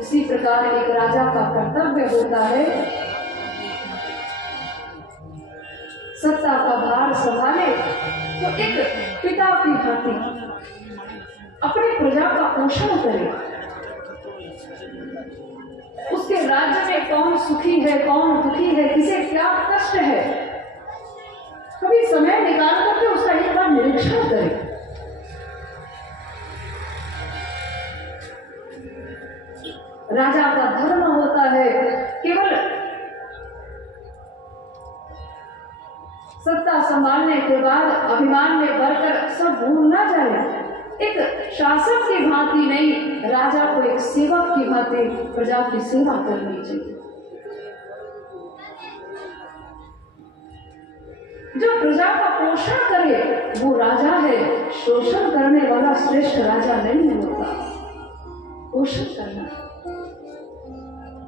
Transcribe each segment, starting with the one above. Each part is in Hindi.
इसी प्रकार एक राजा का कर्तव्य होता है सत्ता का भार संभाले तो एक पिता की भांति अपनी प्रजा का पोषण करे। उसके राज्य में कौन सुखी है, कौन दुखी है, किसे क्या कष्ट है, कभी समय निकाल करके उसका एक बार निरीक्षण करे। राजा का धर्म होता है केवल सत्ता संभालने के बाद अभिमान में बढ़कर सब भूल ना जाए। एक शासक की भांति नहीं, राजा को एक सेवक की भांति प्रजा की सेवा करनी चाहिए। जो प्रजा का पोषण करे वो राजा है। शोषण करने वाला श्रेष्ठ राजा नहीं होता। पोषण करना,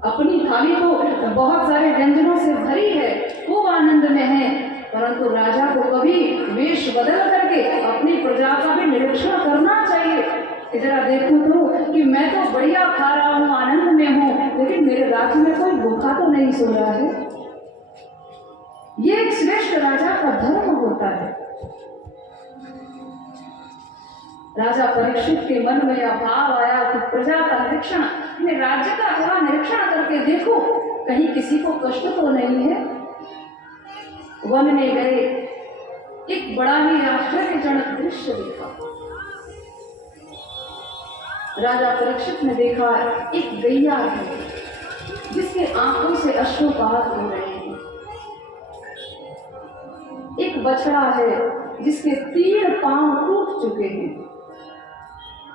अपनी थाली तो बहुत सारे व्यंजनों से भरी है, खूब आनंद में है, परंतु राजा को कभी वेश बदल करके अपनी प्रजा का भी निरीक्षण करना चाहिए कि जरा देखूं तो कि मैं तो बढ़िया खा रहा हूँ, आनंद में हूँ, लेकिन मेरे राज्य में कोई भूखा तो नहीं सो रहा है। ये एक श्रेष्ठ राजा का धर्म होता है। राजा परीक्षित के मन में यह भाव आया कि प्रजा का निरीक्षण, राज्य का थोड़ा निरीक्षण करके देखो कहीं किसी को कष्ट तो नहीं है। वन में गए, एक बड़ा ही आश्चर्यजनक दृश्य देखा। राजा परीक्षित ने देखा एक गैया है जिसके आंखों से अश्रुपात हो रहे हैं। एक बछड़ा है जिसके 3 पांव टूट चुके हैं,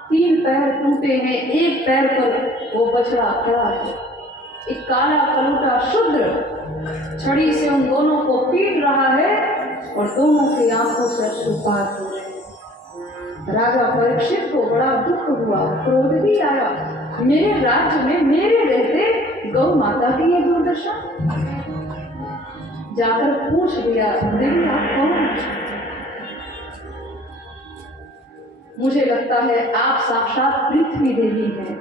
3 पैर टूटे हैं, एक पैर पर वो बछड़ा खड़ा है। एक काला कलूटा शूद्र छड़ी से उन दोनों को पीट रहा है और दोनों की आंखों से अश्रुपात हो रहे हैं। राजा परीक्षित को बड़ा दुख हुआ, क्रोध भी आया। मेरे राज्य में मेरे रहते गौ माता की ये दुर्दशा। जाकर पूछ लिया, देवी आप कौन? मुझे लगता है आप साक्षात पृथ्वी देवी हैं।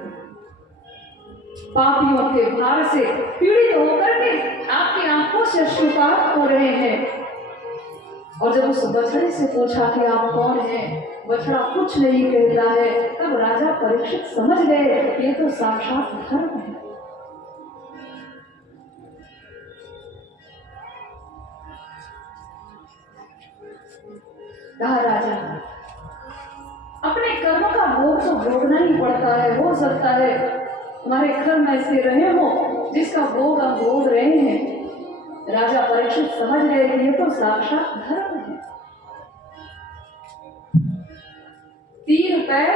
पापियों के भार से पीड़ित होकर के आपकी आंखों से अश्रुपात हो रहे हैं। और जब उस बछड़े से पूछा कि आप कौन हैं, बछड़ा कुछ नहीं कहता है, तब राजा परीक्षित समझ गए ये तो साक्षात धर्म है। कहा राजा अपने कर्म का भोग तो भोगना ही पड़ता है। हो सकता है हमारे कर्म ऐसे रहे हो जिसका भोग हम भोग रहे हैं। राजा परीक्षित समझ गए कि ये तो साक्षात धर्म है। 3 पैर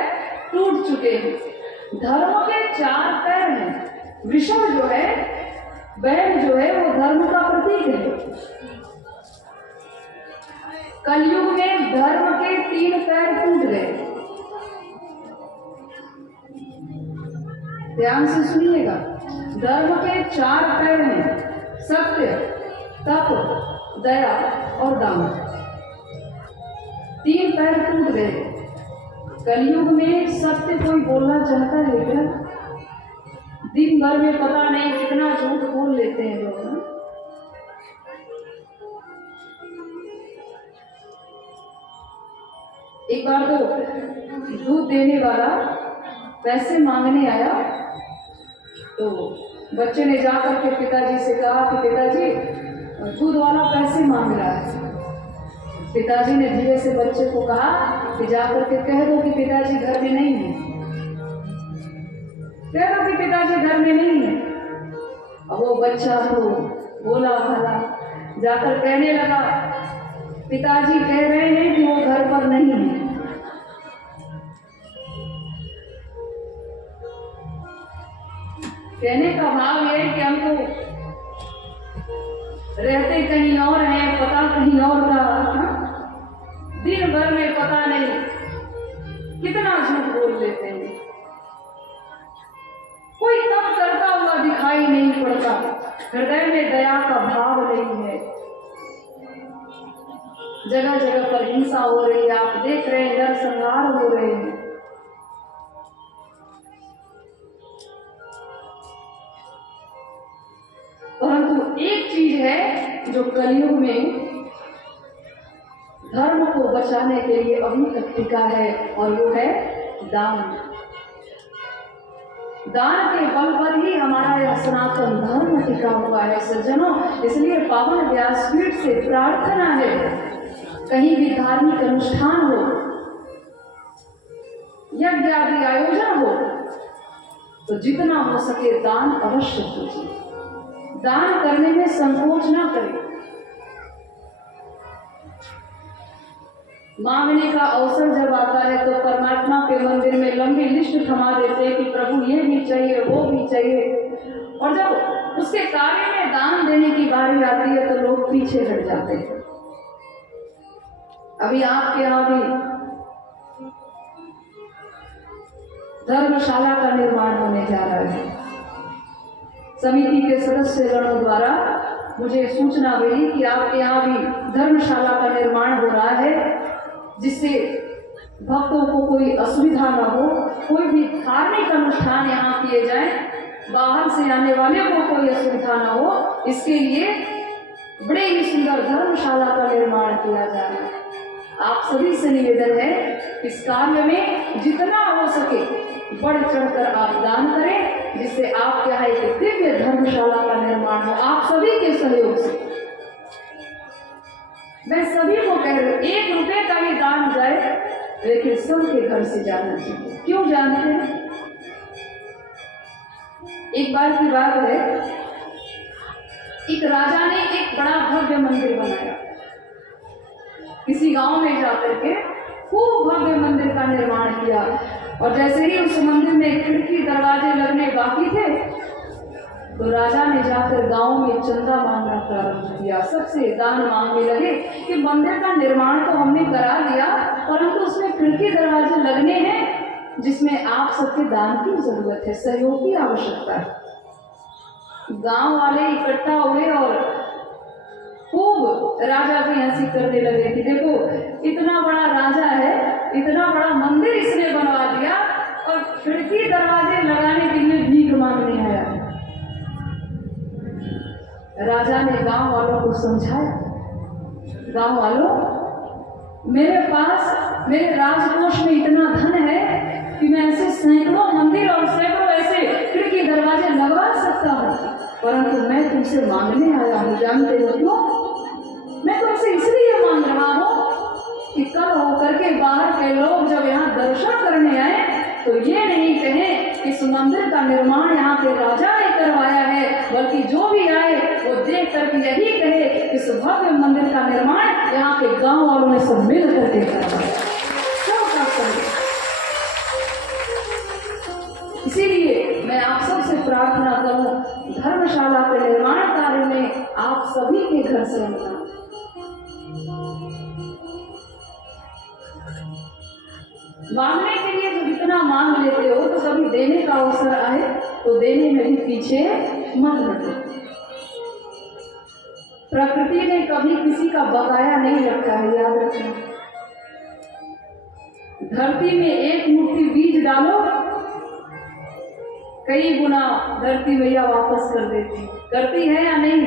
टूट चुके हैं, धर्म के 4 पैर हैं। वृषभ जो है, बैल जो है, वो धर्म का प्रतीक है। कलयुग में धर्म के 3 पैर टूट गए। ध्यान से सुनिएगा, धर्म के 4 पैर हैं, सत्य, तप, दया और दान। 3 पैर टूट गए। कलयुग में सत्य कोई बोलना चाहता है क्या? दिन भर में पता नहीं कितना झूठ बोल लेते हैं लोग। एक बार तो दूध देने वाला पैसे मांगने आया, तो बच्चे ने जाकर के पिताजी से कहा कि पिताजी दूध वाला पैसे मांग रहा है। पिताजी ने धीरे से बच्चे को कहा कि जाकर के कह दो कि पिताजी घर में नहीं है, कह दो कि पिताजी घर में नहीं है। अब वो बच्चा तो बोला भला, जाकर कहने लगा पिताजी कह रहे हैं कि वो घर पर नहीं है। कहने का भाव ये है कि हम तो रहते कहीं और हैं, पता कहीं और का। दिन भर में पता नहीं कितना झूठ बोल लेते हैं। कोई तप करता हुआ दिखाई नहीं पड़ता, हृदय में दया का भाव नहीं है। जगह जगह पर हिंसा हो रही है, आप देख रहे हैं, नरसंहार हो रहे हैं। परंतु एक चीज है जो कलयुग में धर्म को बचाने के लिए अभी तक टिका है, और वो है दान। दान के बल पर ही हमारा यह सनातन धर्म टिका हुआ है सज्जनों। इसलिए पावन व्यासपीठ से प्रार्थना है, कहीं भी धार्मिक अनुष्ठान हो, यज्ञ आदि आयोजन हो, तो जितना हो सके दान अवश्य कीजिए। दान करने में संकोच ना करें। मांगने का अवसर जब आता है तो परमात्मा के मंदिर में लंबी लिस्ट थमा देते हैं कि प्रभु ये भी चाहिए, वो भी चाहिए, और जब उसके कार्य में दान देने की बारी आती है तो लोग पीछे हट जाते हैं। अभी आपके यहाँ भी धर्मशाला का निर्माण होने जा रहा है। समिति के सदस्यगणों द्वारा मुझे सूचना मिली कि आपके यहाँ भी धर्मशाला का निर्माण हो रहा है, जिससे भक्तों को कोई असुविधा न हो, कोई भी धार्मिक अनुष्ठान यहाँ किए जाए, बाहर से आने वाले को कोई असुविधा न हो, इसके लिए बड़े ही सुंदर धर्मशाला का निर्माण किया जा रहा है। आप सभी से निवेदन है, इस कार्य में जितना हो सके बढ़ चढ़कर आप दान करें, जिससे आपके यहाँ एक दिव्य धर्मशाला का निर्माण हो, आप सभी के सहयोग से। मैं सभी को कह रही हूँ, 1 रुपए का भी दान जाए, लेकिन सबके घर से जाना चाहिए। क्यों जानते हैं? एक बार की बात है, एक राजा ने एक बड़ा भव्य मंदिर बनाया। किसी गांव में जाकर के खूब भव्य मंदिर का निर्माण किया, और जैसे ही उस मंदिर में खिड़की दरवाजे लगने बाकी थे तो राजा ने जाकर गांव में चंदा मांगना प्रारंभ किया। सबसे दान मांगने लगे कि मंदिर का निर्माण तो हमने करा दिया, परंतु उसमें खिड़की दरवाजे लगने हैं, जिसमें आप सबके दान की जरूरत है, सहयोग की आवश्यकता है। गांव वाले इकट्ठा हुए और खूब राजा की हंसी करने लगे कि देखो, इतना बड़ा राजा है, इतना बड़ा मंदिर इसने बनवा दिया, और खिड़की दरवाजे लगाने के लिए भीख मांगने आया। राजा ने गांव वालों को समझाया, गांव वालों, मेरे पास मेरे राजकोष में इतना धन है कि मैं ऐसे सैकड़ों मंदिर और सैकड़ों ऐसे खिड़की दरवाजे लगवा सकता हूँ, परंतु मैं तुमसे मांगने आया हूँ। जानते हो क्यों? मैं तुमसे इसलिए मांग रहा हूँ कि कल होकर के बाहर के लोग जब यहाँ दर्शन करने आए तो ये नहीं कहें कि इस मंदिर का निर्माण यहाँ के राजा ने करवाया है, बल्कि जो भी आए वो देख करके यही कहे कि इस भव्य मंदिर का निर्माण यहाँ के गांव वालों ने सब मिल करके करवाया। इसीलिए मैं आप सबसे प्रार्थना करूं, धर्मशाला के निर्माण कार्य में आप सभी के घर से होना। मांगने के लिए जो जितना मांग लेते हो, तो कभी देने का अवसर आए तो देने में भी पीछे मत हटो। प्रकृति ने कभी किसी का बकाया नहीं रखा है, याद रखना। धरती में एक मुट्ठी बीज डालो, कई गुना धरती मैया वापस कर देती, करती है या नहीं?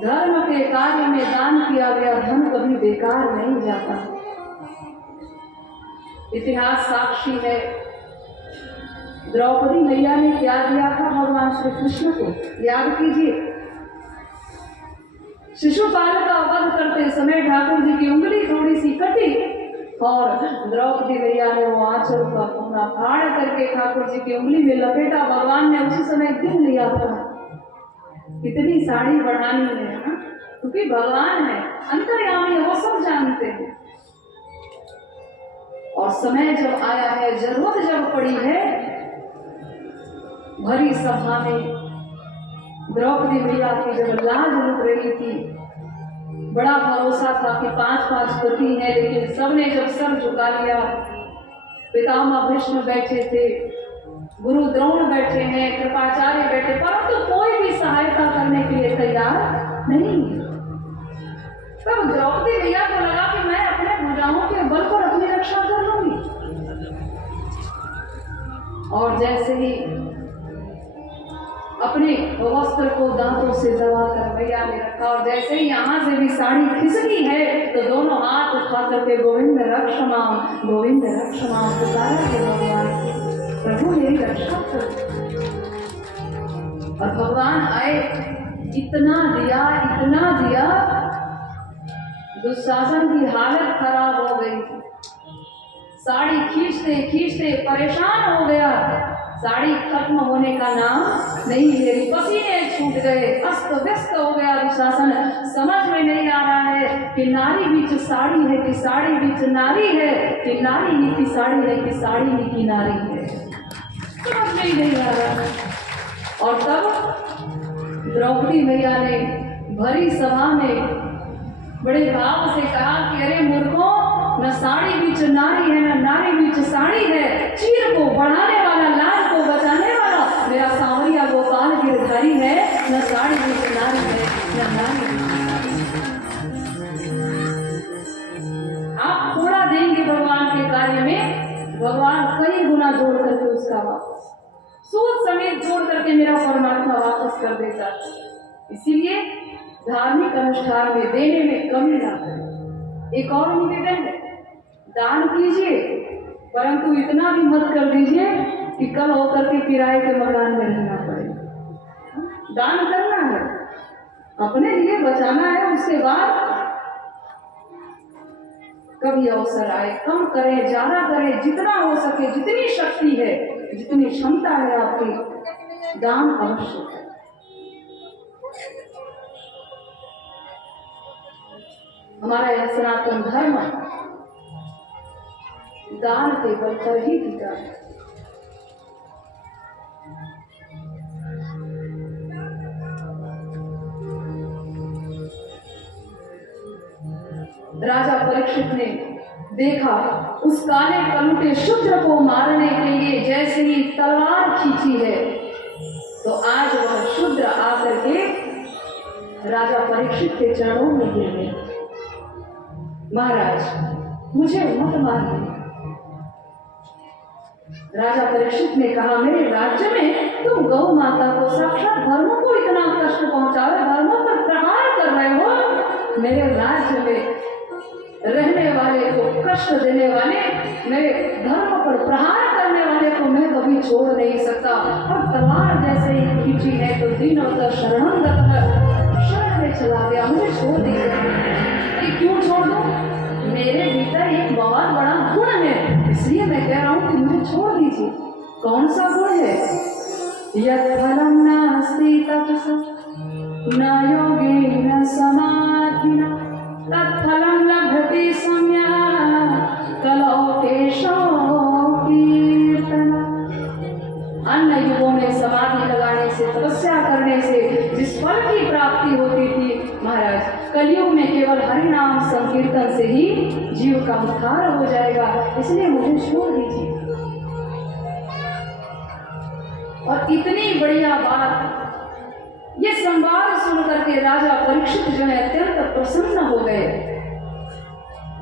धर्म के कार्य में दान किया गया धन कभी बेकार नहीं जाता। इतिहास साक्षी है, द्रौपदी मैया ने क्या दिया था भगवान श्री कृष्ण को, याद कीजिए। शिशुपाल का वध करते समय ठाकुर जी की उंगली थोड़ी सी कटी और द्रौपदी मैया ने वो आंचल का पूरा फाड़ करके ठाकुर जी की उंगली में लपेटा। भगवान ने उसी समय गिन लिया था, कितनी साड़ी बढ़ानी है ना, क्योंकि भगवान है, अंतर्यामी है, वो सब जानते हैं। और समय जब आया है, जरूरत जब पड़ी है, भरी सभा में द्रौपदी मैया की जब लाज लुट रही थी, बड़ा भरोसा था कि 5-5 पति हैं, लेकिन सबने जब सर झुका लिया, पितामह भीष्म बैठे थे, गुरु द्रोण बैठे हैं, कृपाचार्य बैठे, परंतु तो कोई भी सहायता करने के लिए तैयार नहीं। तब द्रौपदी मैया को लगा कि मैं अपने भुजाओं के बल पर अपनी रक्षा कर लूंगी। और जैसे ही अपने वस्त्र को दांतों से दबाकर मैया ने रखा और जैसे ही यहाँ से भी साड़ी खिसकी है तो दोनों हाथ उठा करके गोविंद रक्षमाम पुकारा है भगवान, प्रभु मेरी रक्षा करो। और भगवान आए, इतना दिया, दुशासन की हालत खराब हो गई। साड़ी खींचते परेशान हो गया। साड़ी खत्म होने का नाम नहीं ले रही, पसीने छूट गए, अस्त व्यस्त हो गया दुशासन। समझ में नहीं आ रहा है कि नारी बीच साड़ी है कि साड़ी बीच नारी है, कि नारी ही की साड़ी है कि साड़ी ही की नारी है, समझ में ही नहीं आ रहा। और तब द्रौपदी मैया ने भरी सभा में बड़े भाव से कहा कि अरे मूर्खों, न साड़ी बीच नारी है न नारी बीच साड़ी है। चीर को बढ़ाने वाला, लाज को बचाने वाला मेरा सांवरिया गोपाल गिरधारी है, न साड़ी बीच नारी है न नारी। आप थोड़ा देंगे भगवान के कार्य में, भगवान कई गुना जोड़ करके उसका वापस, सूद समेत जोड़ करके मेरा परमात्मा वापस कर देता। इसीलिए धार्मिक अनुष्ठान में देने में कमी ना करें। एक और निवेदन है, दान कीजिए परंतु इतना भी मत कर दीजिए कि कल होकर के किराए के मकान में रहना पड़े। दान करना है, अपने लिए बचाना है, उसके बाद कभी अवसर आए कम करें, ज्यादा करें, जितना हो सके, जितनी शक्ति है, जितनी क्षमता है आपकी, दान अवश्य है। हमारा यह सनातन धर्म दान के बल पर ही टिका है। राजा परीक्षित ने देखा उस काले कलुटे शूद्र को मारने के लिए जैसे ही तलवार खींची है, तो आज वह शूद्र आकर के राजा परीक्षित के चरणों में गिर गए। महाराज मुझे मत मारिए। राजा परीक्षित ने कहा, मेरे राज्य में तुम गौ माता को, साक्षात धर्मों को इतना कष्ट पहुंचा रहे, धर्मों पर प्रहार कर रहे हो। मेरे राज्य में रहने वाले को कष्ट देने वाले, मेरे धर्म पर प्रहार करने वाले को मैं कभी छोड़ नहीं सकता। और तलवार जैसे ही खींची है तो दिनों तक शरण में चला गया, मुझे छोड़ दीजिए। क्यों छोड़ दो? मेरे भीतर एक बहुत बड़ा गुण है, इसलिए मैं कह रहा हूँ कि मुझे छोड़ दीजिए। कौन सा गुण है? यत् फलं नास्ति तपसा न योगेन समाधिना तत्फलं लभते सम्यक् कलौ केशव कीर्तना। अन्य युगों में समाधि लगाने से, तपस्या करने से जिस फल की प्राप्ति होती थी, महाराज कलयुग में केवल हरि नाम संकीर्तन से ही जीव का उद्धार हो जाएगा, इसलिए मुझे छोड़ दीजिए। और इतनी बढ़िया बात, ये संवाद सुन करके राजा परीक्षित जो है अत्यंत प्रसन्न हो गए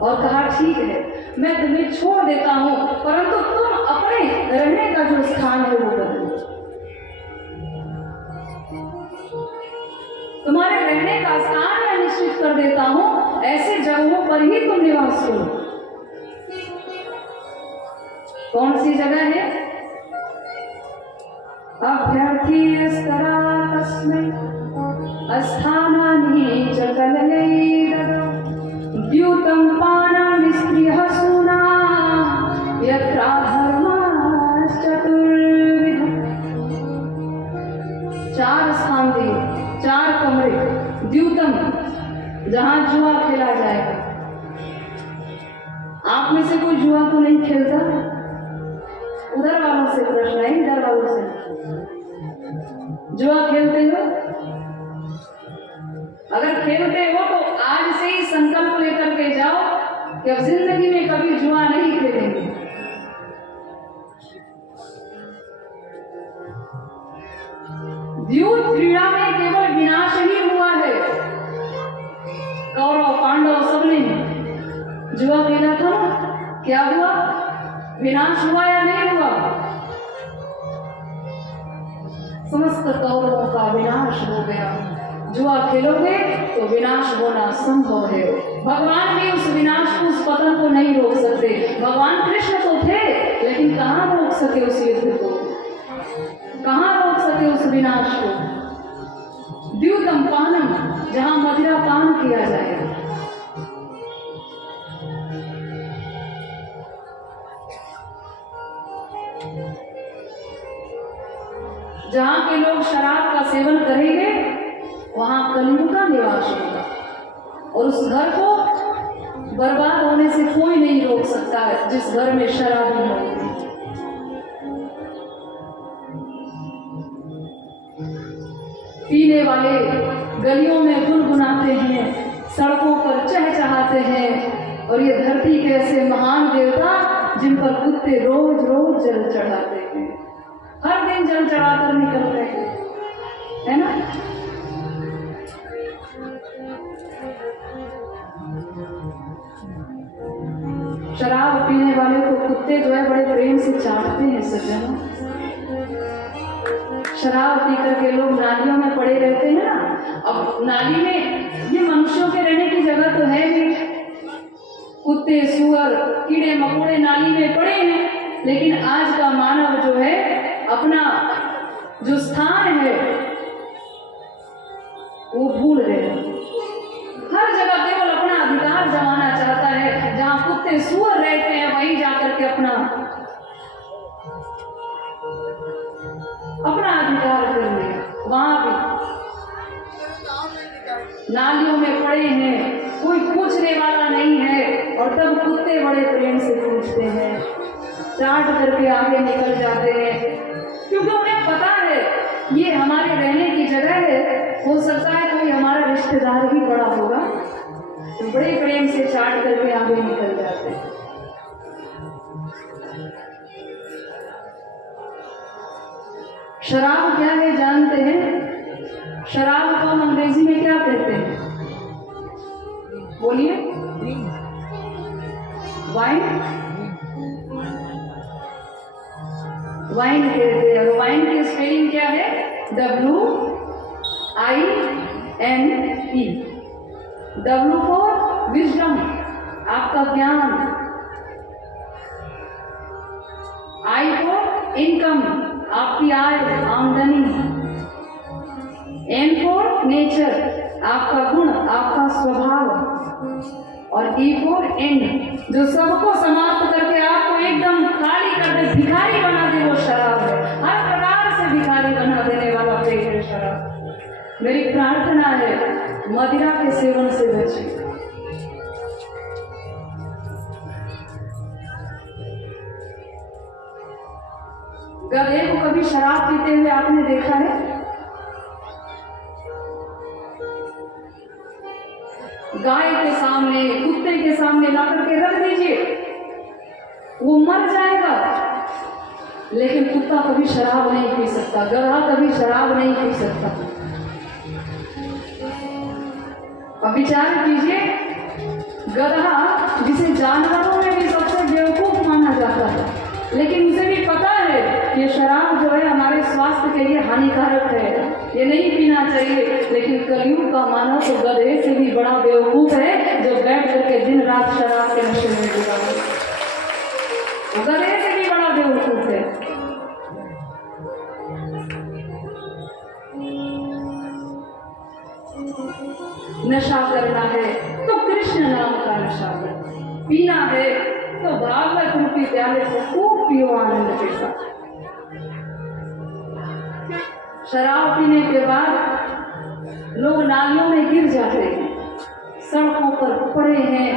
और कहा, ठीक है मैं तुम्हें छोड़ देता हूं, परंतु तुम अपने रहने का जो स्थान है वो बदलो। तुम्हारे रहने का स्थान मैं निश्चित कर देता हूं, ऐसे जगहों पर ही तुम निवास करो। कौन सी जगह है? अभ्यर्थी स्तरा तस्मै स्थानानि च कलये ददौ द्यूतं पाणनिस्पृहः सूना यत्रा धर्मश्चतुर्विधः। 4 स्थान दिए, 4 कमरे, द्यूतम जहां जुआ खेला जाएगा। आप में से कोई जुआ तो नहीं खेलता? उधर वालों से प्रश्न है, इधर वालों से। जुआ खेलते हो? अगर खेलते हो तो आज से ही संकल्प लेकर के जाओ कि अब जिंदगी में कभी जुआ नहीं खेलेंगे। द्यूत क्रीड़ा में केवल विनाश ही हुआ है। कौरव पांडव सबने जुआ खेला था, क्या हुआ? विनाश हुआ या नहीं हुआ? समस्त कौरवों का विनाश हो गया। जुआ खेलोगे तो विनाश होना संभव है। भगवान भी उस विनाश को, उस पतन को नहीं रोक सकते। भगवान कृष्ण तो थे, लेकिन कहाँ रोक सके उस युद्ध को, कहाँ रोक सके उस विनाश को। द्यूतम पानम, जहां मदिरा पान किया जाएगा। जहां के लोग शराब का सेवन करेंगे वहां कलयुग का निवास होगा, और उस घर को बर्बाद होने से कोई नहीं रोक सकता है जिस घर में शराब नहीं होगी। पीने वाले गलियों में गुनगुनाते हैं, सड़कों पर चहचहाते हैं, और ये धरती के ऐसे महान देवता जिन पर कुत्ते रोज रोज जल चढ़ाते हैं, हर दिन जल चढ़ाकर निकलते हैं, है ना। शराब पीने वाले को कुत्ते जो है बड़े प्रेम से चाटते हैं सज्जनों। शराब पी करके लोग नालियों में पड़े रहते हैं ना। अब नाली में ये मनुष्यों के रहने की जगह तो है नहीं, कुत्ते सुअर कीड़े मकोड़े नाली में पड़े हैं, लेकिन आज का मानव जो है अपना जो स्थान है वो भूल गए। हर जगह केवल अपना अधिकार जमाना चाहता है। जहां कुत्ते सुअर रहते हैं वहीं जाकर के अपना अधिकार कर लिया। वहां भी नालियों में पड़े हैं, कोई पूछने वाला नहीं है, और तब कुत्ते बड़े प्रेम से पूछते हैं, चाट करके आगे निकल जाते हैं, क्योंकि उन्हें पता है ये हमारे रहने की जगह है। हो सकता है कोई हमारा रिश्तेदार भी बड़ा होगा, तो बड़े प्रेम से चाट करके आगे निकल जाते हैं। शराब क्या है जानते हैं? शराब को हम अंग्रेजी में क्या कहते हैं? बोलिए। वाइन, वाइन कहते हैं। वाइन की स्पेलिंग क्या है? WINE। W फॉर विजडम, आपका ज्ञान। I फॉर इनकम, आपकी आय, आमदनी। N फॉर नेचर, आपका गुण, आपका स्वभाव। और E फॉर एंड, जो सबको समाप्त करके आपको एकदम खाली कर दे, भिखारी बना दे, वो शराब है। हर प्रकार से भिखारी बना देने वाला पेट है शराब। मेरी प्रार्थना है मदिरा के सेवन से बचिए। गधे को कभी शराब पीते हुए आपने देखा है? गाय के सामने, कुत्ते के सामने ला करके रख दीजिए, वो मर जाएगा, लेकिन कुत्ता कभी शराब नहीं पी सकता, गधा कभी शराब नहीं पी सकता। अब विचार कीजिए, गधा जिसे जानवरों में भी सबसे बेवकूफ माना जाता है, लेकिन उसे भी पता है कि शराब जो है हमारे स्वास्थ्य के लिए हानिकारक है, ये नहीं पीना चाहिए। लेकिन कलयुग का मानव तो गधे से भी बड़ा बेवकूफ है, जो बैठ करके दिन रात शराब के नशे में डूबा है। वो गधे से भी बड़ा बेवकूफ है। नशा करना है तो कृष्ण नाम का नशा करना, पीना है तो भागवत रूपी प्याले को खूब पियो आनंद के साथ। शराब पीने के बाद लोग नालियों में गिर जाते हैं, सड़कों पर पड़े हैं,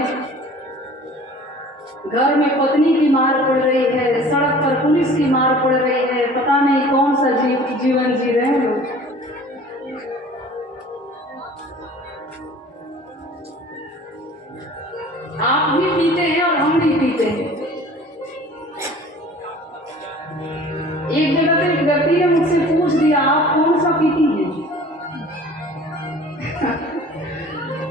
घर में पत्नी की मार पड़ रही है, सड़क पर पुलिस की मार पड़ रही है, पता नहीं कौन सा जीवन जी रहे हैं लोग। आप भी पीते हैं और हम भी पीते हैं। एक जगह पे एक व्यक्ति ने मुझसे पूछ दिया, आप कौन सा पीती हैं?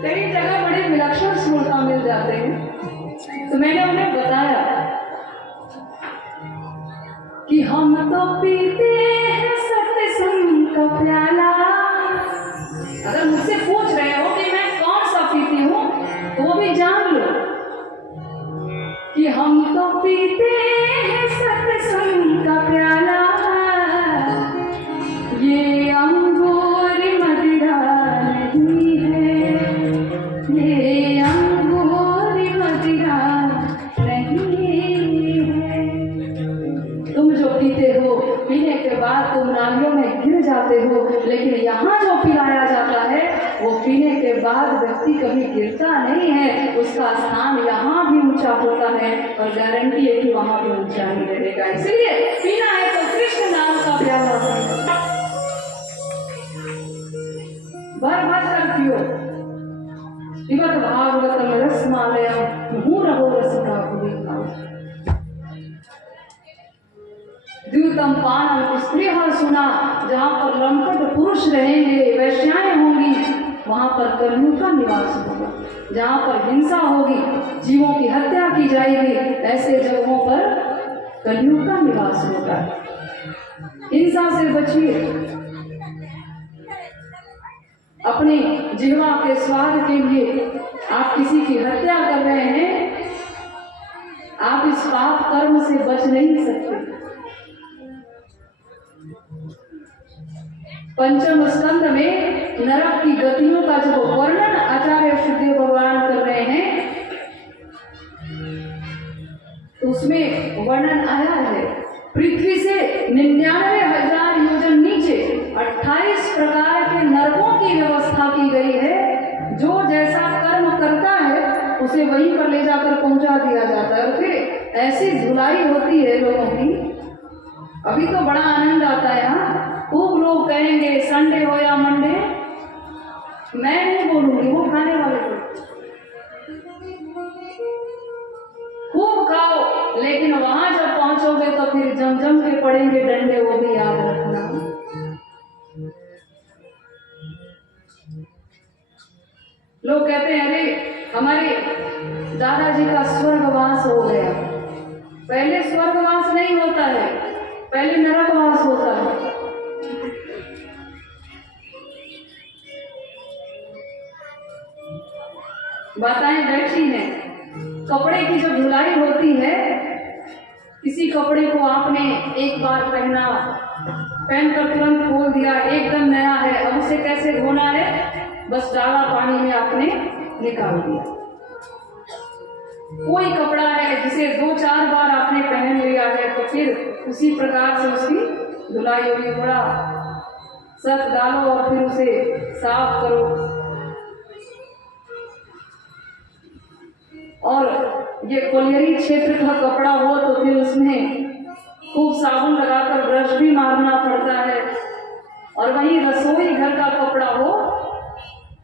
कई जगह बड़े विलक्षण श्रोता मिल जाते हैं, तो मैंने उन्हें बताया कि हम तो पीते हैं सत्य संग का प्याला। अगर मुझसे पूछ रहे हो कि मैं कौन सा पीती हूँ तो वो भी जान लो कि हम तो पीते हैं सत्संग का प्याला। ये अंगूर मदिरा नहीं है, ये अंगूर मदिरा नहीं है। तुम जो पीते हो, पीने के बाद तुम नालियों में गिर जाते हो, लेकिन यहाँ जो पिलाया जाता है वो पीने के बाद व्यक्ति कभी गिरता नहीं है, उसका स्थान यहाँ भी ऊंचा होता है और गारंटी है कि वहां भी ऊंचा ही रहेगा। इसलिए पीना है तो कृष्ण नाम का प्याला भर भर कर पियो। पिबत भागवतम रसमालयम मुहुरहो रसिका भुवि। द्यूतम पानम स्त्रीहा सुना, जहाँ पर लंपट पुरुष रहेंगे, वैश्याएं होंगी, वहां पर कलयुग का निवास होगा। जहाँ पर हिंसा होगी, जीवों की हत्या की जाएगी, ऐसे जगहों पर कलयुग का निवास होगा। हिंसा से बचिए। अपनी जिह्वा के स्वाद के लिए आप किसी की हत्या कर रहे हैं, आप इस पाप कर्म से बच नहीं सकते। पंचम स्कंद में नरक की गतियों का जो वर्णन आचार्य शुद्धदेव भगवान कर रहे हैं, उसमें वर्णन आया है पृथ्वी से 99,000 योजन नीचे 28 प्रकार के नरकों की व्यवस्था की गई है। जो जैसा कर्म करता है उसे वहीं पर ले जाकर पहुंचा दिया जाता है और फिर ऐसी धुलाई होती है लोगों की। अभी तो बड़ा आनंद आता है। यहाँ खूब लोग कहेंगे संडे हो या मंडे, मैं नहीं बोलूंगी, वो खाने वाले को खूब खाओ, लेकिन वहां जब पहुंचोगे तो फिर जम जम के पड़ेंगे डंडे, वो भी याद रखना। लोग कहते हैं अरे हमारे दादाजी का स्वर्गवास हो गया। पहले स्वर्गवास नहीं होता है, पहले नरकवास होता है। माताएं बैठी हैं, कपड़े की जब धुलाई होती है, किसी कपड़े को आपने एक बार पहना, पहनकर तुरंत खोल दिया, एकदम नया है, अब उसे कैसे धोना है, बस डाला पानी में आपने निकाल दिया। कोई कपड़ा है जिसे 2-4 बार आपने पहन लिया है तो फिर उसी प्रकार से उसकी धुलाई होगी। थोड़ा सर्फ डालो और फिर उसे साफ करो। और ये कोलियरी क्षेत्र का कपड़ा हो तो फिर उसमें खूब साबुन लगाकर ब्रश भी मारना पड़ता है। और वहीं रसोई घर का कपड़ा हो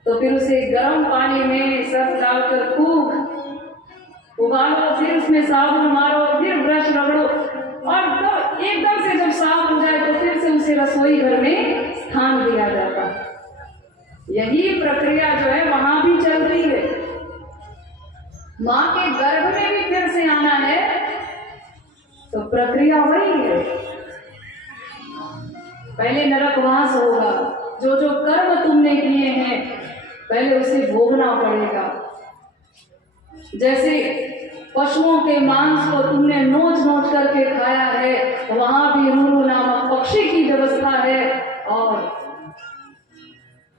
तो फिर उसे गर्म पानी में सर्फ डालकर खूब उबालो, फिर उसमें साबुन मारो, फिर ब्रश रगड़ो, और तो एकदम से जब साफ हो जाए तो फिर से उसे रसोई घर में स्थान दिया जाता है। यही प्रक्रिया जो है वहां भी चल रही है। माँ के गर्भ में भी फिर से आना है तो प्रक्रिया वही है। पहले नरकवास होगा, जो जो कर्म तुमने किए हैं पहले उसे भोगना पड़ेगा। जैसे पशुओं के मांस को तुमने नोच नोच करके खाया है, वहां भी रूरू नामक पक्षी की व्यवस्था है। और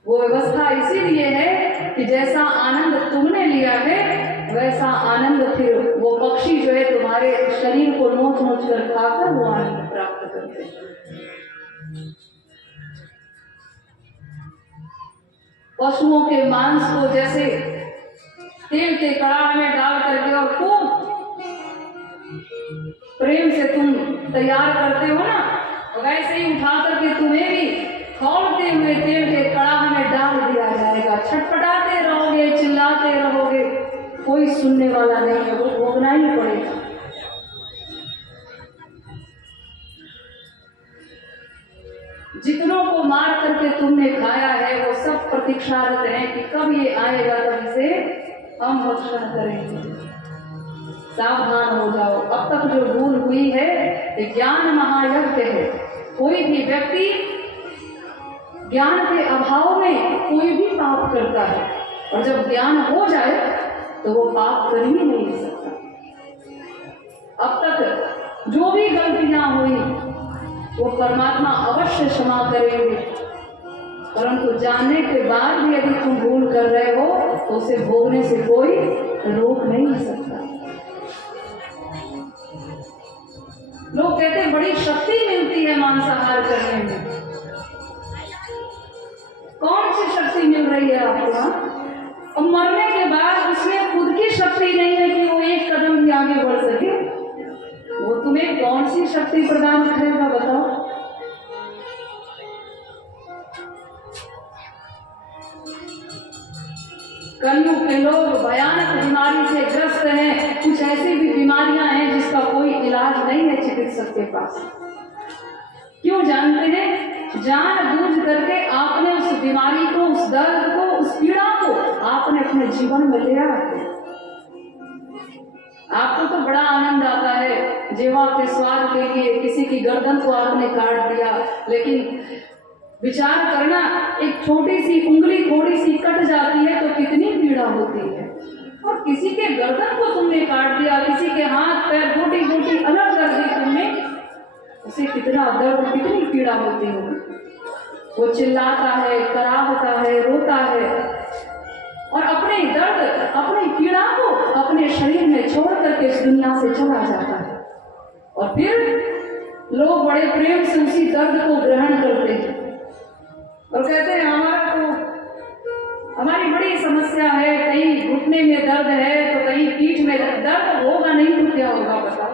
वो व्यवस्था इसीलिए है कि जैसा आनंद तुमने लिया है वैसा आनंद फिर वो पक्षी जो है तुम्हारे शरीर को नोच नोच कर खाकर वो आनंद प्राप्त करते हैं। पशुओं के मांस को जैसे तेल के कड़ाह में डाल करके और खूब प्रेम से तुम तैयार करते हो ना, वैसे ही उठा करके तुम्हें भी खौलते हुए तेल के कड़ाह में डाल दिया जाएगा। छटपटाते रहोगे, चिल्लाते रहोगे, कोई सुनने वाला नहीं है, वो भोगना ही पड़ेगा। जितनों को मार करके तुमने खाया है वो सब प्रतीक्षारत हैं कि कब ये आएगा, तब इसे हम भक्षण करेंगे। सावधान हो जाओ। अब तक जो भूल हुई है ये ज्ञान महायज्ञ है। कोई भी व्यक्ति ज्ञान के अभाव में कोई भी पाप करता है, और जब ज्ञान हो जाए तो वो पाप कर ही नहीं सकता। अब तक जो भी गलतियां हुई वो परमात्मा अवश्य क्षमा करेंगे, परंतु जानने के बाद भी यदि तुम भूल कर रहे हो तो उसे भोगने से कोई रोक नहीं सकता। लोग कहते हैं बड़ी शक्ति मिलती है मांसाहार करने में। कौन सी शक्ति मिल रही है आपको? और मरने के बाद उसमें खुद की शक्ति नहीं है कि वो एक कदम भी आगे बढ़ सके। वो तुम्हें कौन सी शक्ति प्रदान करेगा बताओ? कलयुग के लोग भयानक बीमारी से ग्रस्त हैं। कुछ ऐसी भी बीमारियां हैं जिसका कोई इलाज नहीं है चिकित्सक के पास। क्यों जानते हैं? जानबूझ करके आपने उस बीमारी को, उस दर्द को, उस पीड़ा को आपने अपने जीवन में लिया है। आपको तो बड़ा आनंद आता है जीवा के स्वाद के लिए किसी की गर्दन को आपने काट दिया, लेकिन विचार करना, एक छोटी सी उंगली थोड़ी सी कट जाती है तो कितनी पीड़ा होती है। और किसी के गर्दन को तुमने काट दिया, किसी के हाथ पैर गोटी गोटी अलग कर दी तुमने, उसे कितना दर्द, कितनी पीड़ा होती होगी। वो चिल्लाता है, कराहता है, रोता है और अपने दर्द, अपनी पीड़ा को अपने शरीर में छोड़ करके इस दुनिया से चला जाता है। और फिर लोग बड़े प्रेम से उसी दर्द को ग्रहण करते हैं और कहते हैं हमारी बड़ी समस्या है, कहीं घुटने में दर्द है तो कहीं पीठ में दर्द होगा नहीं तो क्या होगा बताओ?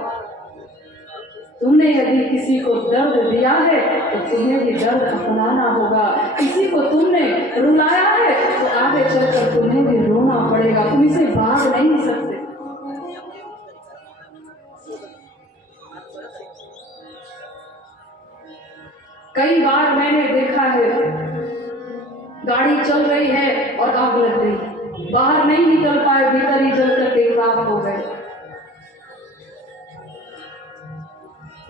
तुमने यदि किसी को दर्द दिया है तो तुम्हें भी दर्द अपनाना होगा। किसी को तुमने रुलाया है तो आगे चलकर तुम्हें भी रोना पड़ेगा। तुम इसे भाग नहीं सकते। कई बार मैंने देखा है, गाड़ी चल रही है और आग लग गई, बाहर नहीं निकल पाए, भीतर ही जल करके खाक हो गए।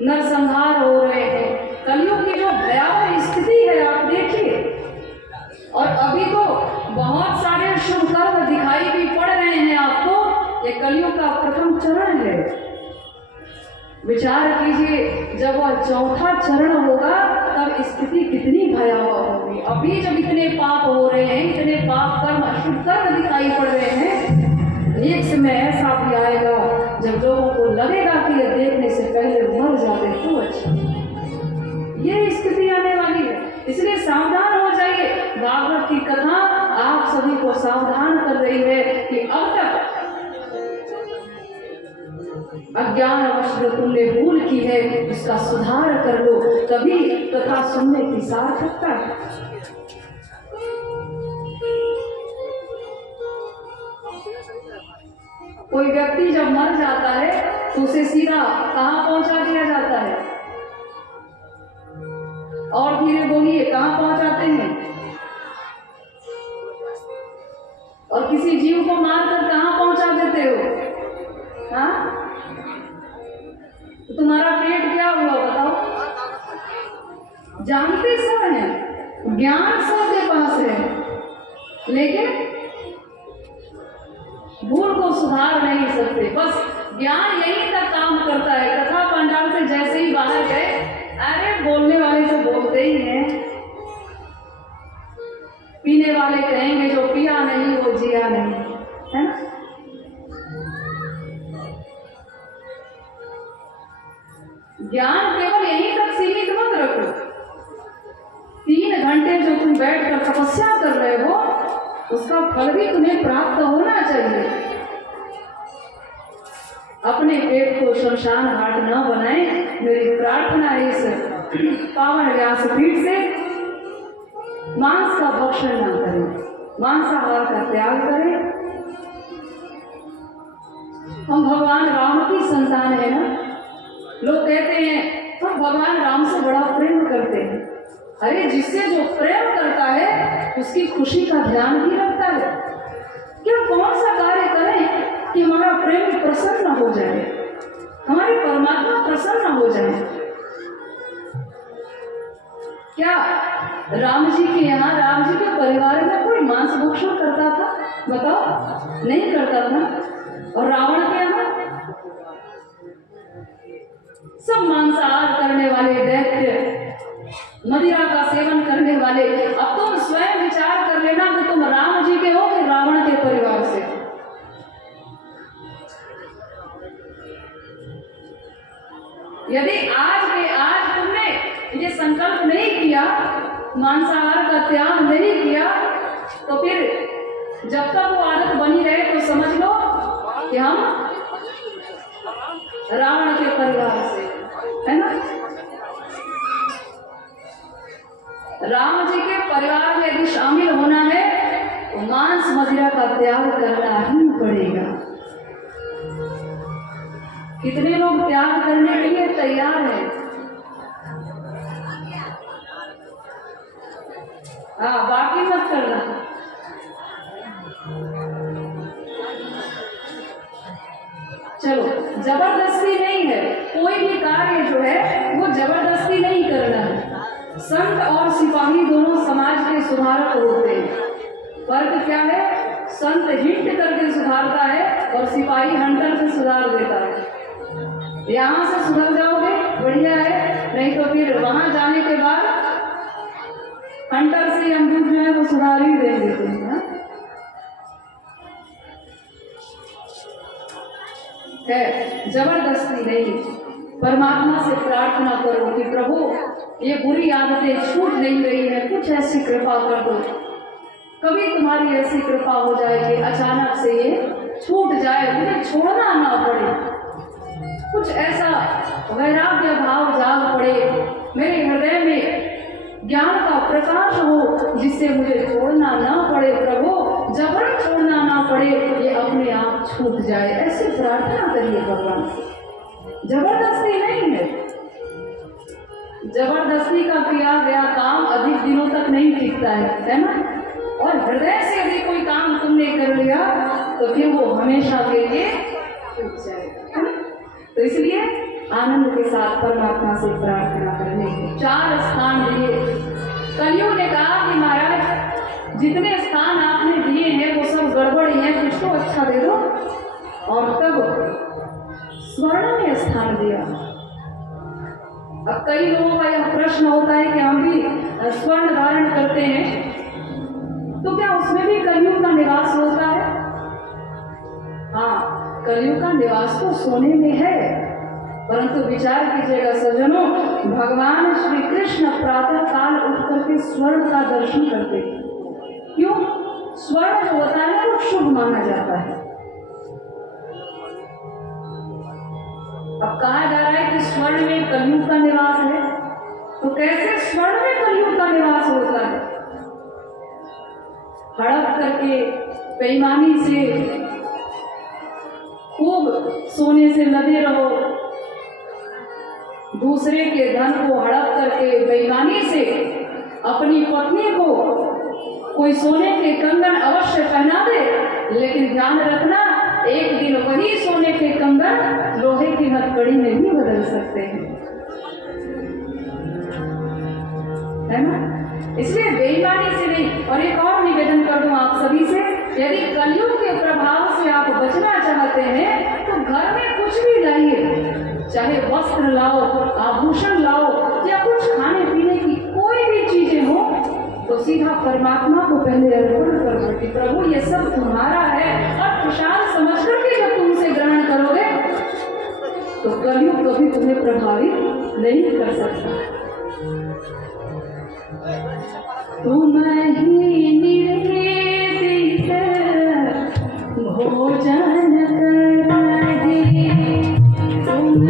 नरसंहार हो रहे हैं। कलयुग की जो भयावह स्थिति है आप देखिए। और अभी तो बहुत सारे शुभ कर्म दिखाई भी पड़ रहे हैं आपको। ये कलयुग का प्रथम चरण है। विचार कीजिए, जब वह चौथा चरण होगा तब स्थिति कितनी भयावह होगी। अभी जब इतने पाप हो रहे हैं, इतने पाप कर्म, अशुभ कर्म दिखाई पड़ रहे हैं, एक समय ऐसा भी आएगा जब लोगों को लगेगा कि यह देखने से पहले मर जाते तो अच्छा। ये स्थिति आने वाली है, इसलिए सावधान हो जाइए। भागवत की कथा आप सभी को सावधान कर रही है कि अब तक अज्ञानवश जो तुमने भूल की है उसका सुधार कर लो, तभी कथा सुनने की सार्थकता है। कोई व्यक्ति जब मर जाता है तो उसे सीधा कहाँ पहुंचा दिया जाता है? और धीरे बोलिए, कहाँ पहुंचाते हैं? और किसी जीव को मारकर कहाँ पहुंचा देते हो? हाँ, तो तुम्हारा पेट क्या हुआ बताओ? जानते सब हैं, ज्ञान सबके पास है, लेकिन भूल को सुधार नहीं सकते। बस ज्ञान यही तक काम करता है। कथा पंडाल से जैसे ही बाहर गए, अरे बोलने वाले तो बोलते ही हैं, पीने वाले कहेंगे जो पिया नहीं वो जिया नहीं, है ना? ज्ञान केवल यहीं तक सीमित मत रखो। 3 घंटे जो तुम बैठकर तपस्या कर रहे हो उसका फल भी तुम्हें प्राप्त होना चाहिए। अपने पेट को शमशान घाट न बनाएं। मेरी प्रार्थना है इस पावन व्यासपीठ से, मांस का भक्षण न करें, मांसाहार का त्याग करें। हम भगवान राम की संतान है ना। लोग कहते हैं हम भगवान राम से बड़ा प्रेम करते हैं। अरे जिससे जो प्रेम करता है उसकी खुशी का ध्यान भी रखता है। क्या कौन सा कार्य करें कि हमारा प्रेम प्रसन्न हो जाए, हमारे परमात्मा प्रसन्न हो जाए? क्या राम जी के यहाँ, राम जी के परिवार में कोई मांस भक्षण करता था? बताओ, नहीं करता था। और रावण के यहाँ सब मांसाहार करने वाले दैत्य, मदिरा का सेवन करने वाले। अब तुम स्वयं विचार कर लेना कि तुम राम जी के हो कि रावण के परिवार से। यदि आज के आज तुमने ये संकल्प नहीं किया, मांसाहार का त्याग नहीं किया, तो फिर जब तक वो आदत बनी रहे तो समझ लो कि हम रावण के परिवार से, है ना। राम जी के परिवार में यदि शामिल होना है तो मांस मदिरा का त्याग करना ही पड़ेगा। कितने लोग त्याग करने के लिए तैयार हैं? हाँ, बाकी मत करना। चलो, जबरदस्ती नहीं है, कोई भी कार्य जो है वो जबरदस्ती नहीं करना है। संत और सिपाही दोनों समाज के सुधारक होते हैं। फर्क क्या है? संत हिंट करके सुधारता है और सिपाही हंटर से सुधार देता है। यहाँ से सुधर जाओगे बढ़िया है, नहीं तो फिर वहां जाने के बाद हंटर से हम जो है वो सुधार ही दे देते हैं। है जबरदस्ती नहीं। परमात्मा से प्रार्थना करो कि प्रभु ये बुरी आदतें छूट नहीं रही है, कुछ ऐसी कृपा कर दो। कभी तुम्हारी ऐसी कृपा हो जाए कि अचानक से ये छूट जाए, मुझे छोड़ना ना पड़े, कुछ ऐसा वैराग्य भाव जाग पड़े, मेरे हृदय में ज्ञान का प्रकाश हो जिससे मुझे छोड़ना ना पड़े। प्रभु जबरन छोड़ना ना पड़े, ये अपने आप छूट जाए। ऐसी प्रार्थना करिए भगवान से। जबरदस्ती नहीं है। जबरदस्ती का किया गया काम अधिक दिनों तक नहीं टिकता है ना। और हृदय से यदि कोई काम तुमने कर लिया तो फिर वो हमेशा के लिए छूट जाएगा, है ना। तो इसलिए आनंद के साथ परमात्मा से प्रार्थना करने के 4 स्थान दिए। कलियुग ने कहा कि महाराज जितने स्थान आपने दिए हैं वो सब गड़बड़ ही है, कुछ तो अच्छा दे दो। और तब स्वर्ण में स्थान दिया। अब कई लोगों का यह प्रश्न होता है कि हम भी स्वर्ण धारण करते हैं, तो क्या उसमें भी कलियुग का निवास होता है? हाँ, कलियुग का निवास तो सोने में है, परंतु विचार कीजिएगा सज्जनों, भगवान श्री कृष्ण प्रातः काल उठ करके स्वर्ण का दर्शन करते हैं। क्यों? स्वर्ण जो होता है वो शुभ माना जाता है। अब कहा जा रहा है कि स्वर्ण में कलियुग का निवास है, तो कैसे स्वर्ण में कलियुग का निवास होता है? हड़प करके बेईमानी से खूब सोने से लदे रहो, दूसरे के धन को हड़प करके बेईमानी से अपनी पत्नी को कोई सोने के कंगन अवश्य पहना दे, लेकिन ध्यान रखना एक दिन वही सोने के कंगन लोहे की हथकड़ी में भी बदल सकते हैं, है ना। इसलिए बेईमानी से नहीं। और एक और निवेदन कर दूं आप सभी से, यदि कलयुग के प्रभाव से आप बचना चाहते हैं तो घर में कुछ भी लाइए, चाहे वस्त्र लाओ, आभूषण लाओ, या कुछ खाने पीने की कोई भी चीजें हो, तो सीधा परमात्मा को पहले अर्पण करो कि प्रभु ये सब तुम्हारा है। और प्रसाद समझ करके जब तुम उसे ग्रहण करोगे तो कलयुग कभी तुम्हें प्रभावित नहीं कर सकता। तुम ही निर्दित भोजन कर तुम